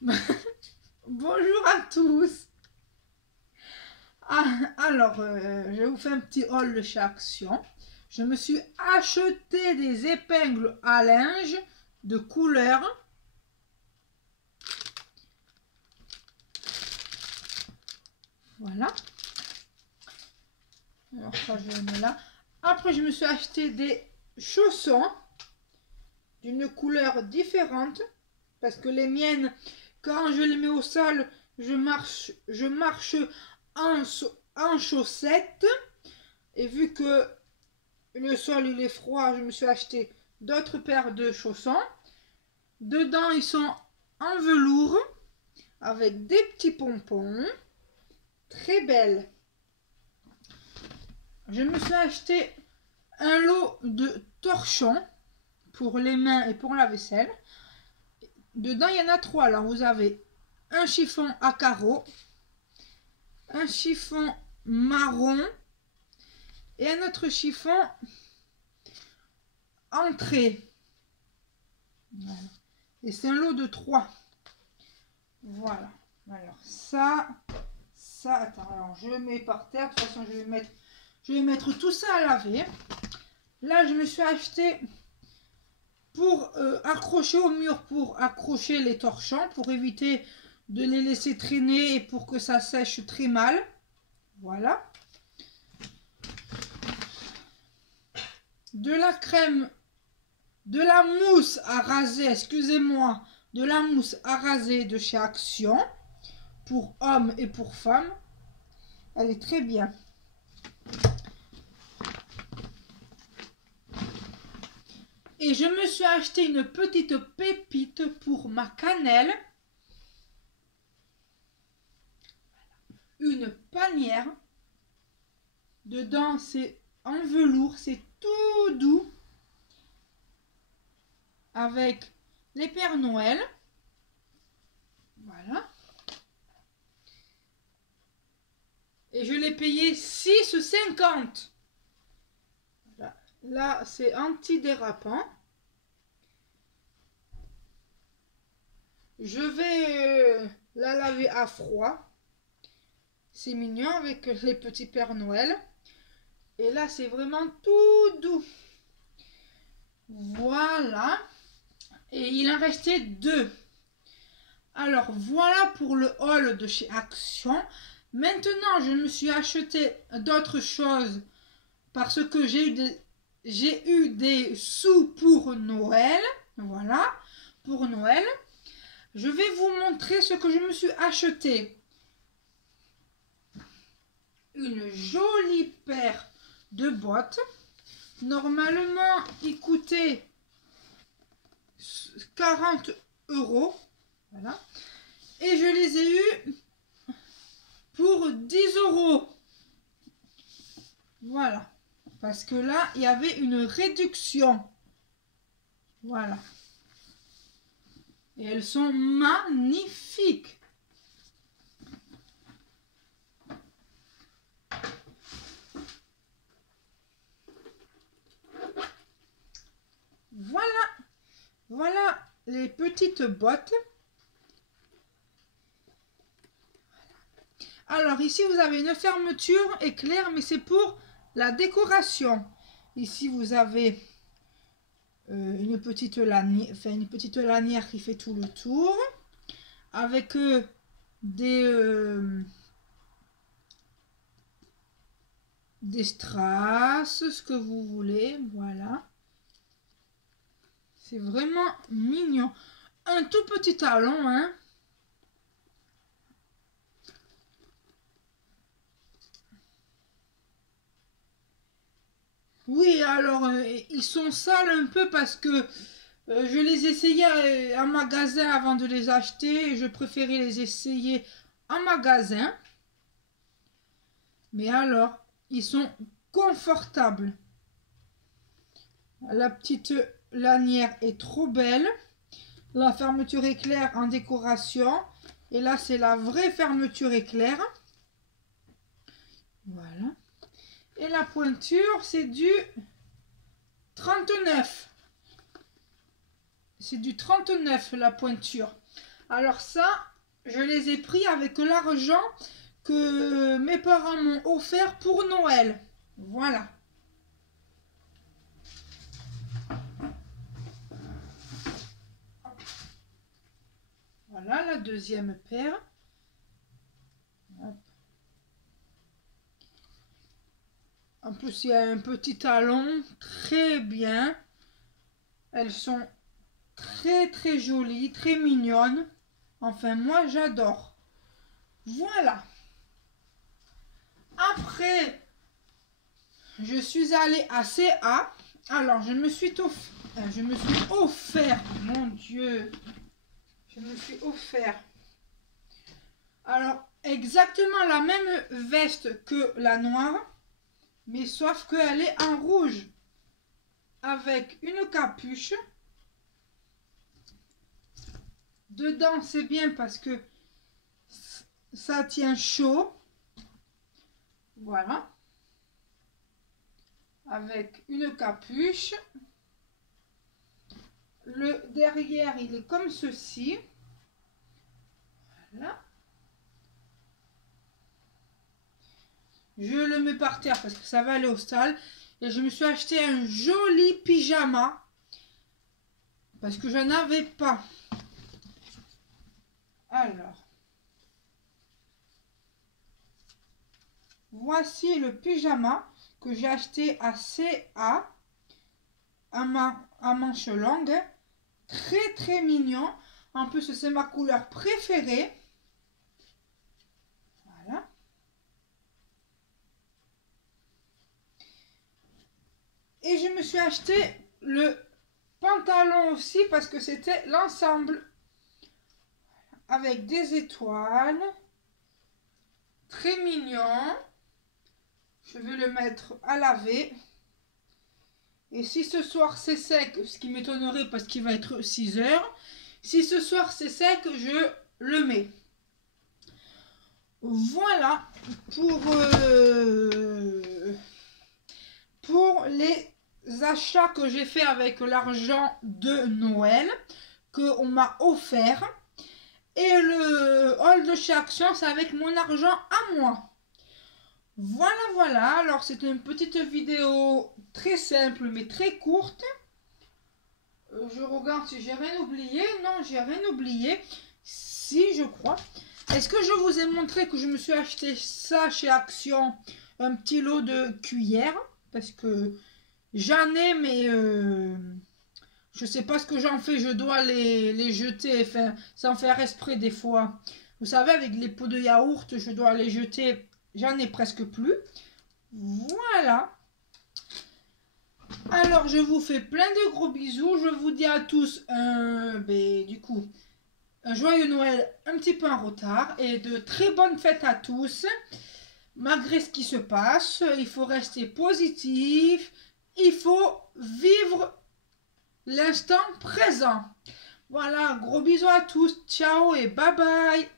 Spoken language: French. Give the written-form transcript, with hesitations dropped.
Bonjour à tous. Alors, je vous fais un petit haul de chez Action. Je me suis acheté des épingles à linge de couleur. Voilà. Alors ça, je le mets là. Après, je me suis acheté des chaussons d'une couleur différente. Parce que les miennes, quand je les mets au sol, je marche en chaussettes. Et vu que le sol il est froid, je me suis acheté d'autres paires de chaussons. Dedans, ils sont en velours avec des petits pompons. Très belles. Je me suis acheté un lot de torchons pour les mains et pour la vaisselle. Dedans, il y en a 3. Alors, vous avez un chiffon à carreaux, un chiffon marron et un autre chiffon en trait. Voilà. Et c'est un lot de 3. Voilà. Alors, ça, attends, alors je le mets par terre. De toute façon, je vais mettre tout ça à laver. Là, je me suis acheté pour accrocher au mur, pour accrocher les torchons, pour éviter de les laisser traîner et pour que ça sèche très mal. Voilà. De la crème, de la mousse à raser, excusez-moi, de la mousse à raser de chez Action, pour hommes et pour femmes. Elle est très bien. Et je me suis acheté une petite pépite pour ma cannelle. Une panière. Dedans, c'est en velours, c'est tout doux. Avec les Pères Noël. Voilà. Et je l'ai payé 6,50 €. Là, c'est antidérapant. Je vais la laver à froid. C'est mignon avec les petits Pères Noël. Et là, c'est vraiment tout doux. Voilà. Et il en restait 2. Alors, voilà pour le haul de chez Action. Maintenant, je me suis acheté d'autres choses parce que j'ai eu des sous pour Noël. Voilà, pour Noël. Je vais vous montrer ce que je me suis acheté. Une jolie paire de bottes. Normalement, il coûtait 40 €. Voilà. Et je les ai eues pour 10 €. Voilà. Parce que là, il y avait une réduction. Voilà. Et elles sont magnifiques. Voilà. Voilà les petites bottes. Alors ici, vous avez une fermeture éclair, mais c'est pour la décoration. Ici, vous avez une petite lanière qui fait tout le tour. Avec des strass, ce que vous voulez. Voilà. C'est vraiment mignon. Un tout petit talon, hein. Oui, alors, ils sont sales un peu parce que je les essayais en magasin avant de les acheter. Et je préférais les essayer en magasin. Mais alors, ils sont confortables. La petite lanière est trop belle. La fermeture éclair en décoration. Et là, c'est la vraie fermeture éclair. Voilà. Et la pointure, c'est du 39. C'est du 39 la pointure. Alors ça, je les ai pris avec l'argent que mes parents m'ont offert pour Noël. Voilà. Voilà la deuxième paire. Hop. En plus, il y a un petit talon, très bien. Elles sont très jolies, très mignonnes. Enfin, moi, j'adore. Voilà. Après, je suis allée à CA. Alors, je me suis offert, mon Dieu. Je me suis offert. Alors, exactement la même veste que la noire. Mais sauf qu'elle est en rouge. Avec une capuche. Dedans, c'est bien parce que ça tient chaud. Voilà. Avec une capuche. Le derrière, il est comme ceci. Voilà. Je le mets par terre parce que ça va aller au stade. Et je me suis acheté un joli pyjama. Parce que je n'en avais pas. Alors. Voici le pyjama que j'ai acheté à CA. À manches longues. Très mignon. En plus, c'est ma couleur préférée. Voilà. Et je me suis acheté le pantalon aussi parce que c'était l'ensemble avec des étoiles. Très mignon. Je vais le mettre à laver. Et si ce soir c'est sec, ce qui m'étonnerait parce qu'il va être 6 heures, si ce soir c'est sec, je le mets. Voilà pour les achats que j'ai fait avec l'argent de Noël qu'on m'a offert. Et le haul de chez Action, c'est avec mon argent à moi. Voilà. Alors, c'est une petite vidéo très simple, mais très courte. Je regarde si j'ai rien oublié. Non, j'ai rien oublié. Si, je crois. Est-ce que je vous ai montré que je me suis acheté ça chez Action? Un petit lot de cuillères. Parce que j'en ai, mais je sais pas ce que j'en fais. Je dois les jeter. Enfin, sans faire exprès des fois. Vous savez, avec les pots de yaourt, je dois les jeter. J'en ai presque plus. Voilà. Alors, je vous fais plein de gros bisous. Je vous dis à tous, du coup, un joyeux Noël un petit peu en retard. Et de très bonnes fêtes à tous. Malgré ce qui se passe, il faut rester positif. Il faut vivre l'instant présent. Voilà, gros bisous à tous. Ciao et bye bye.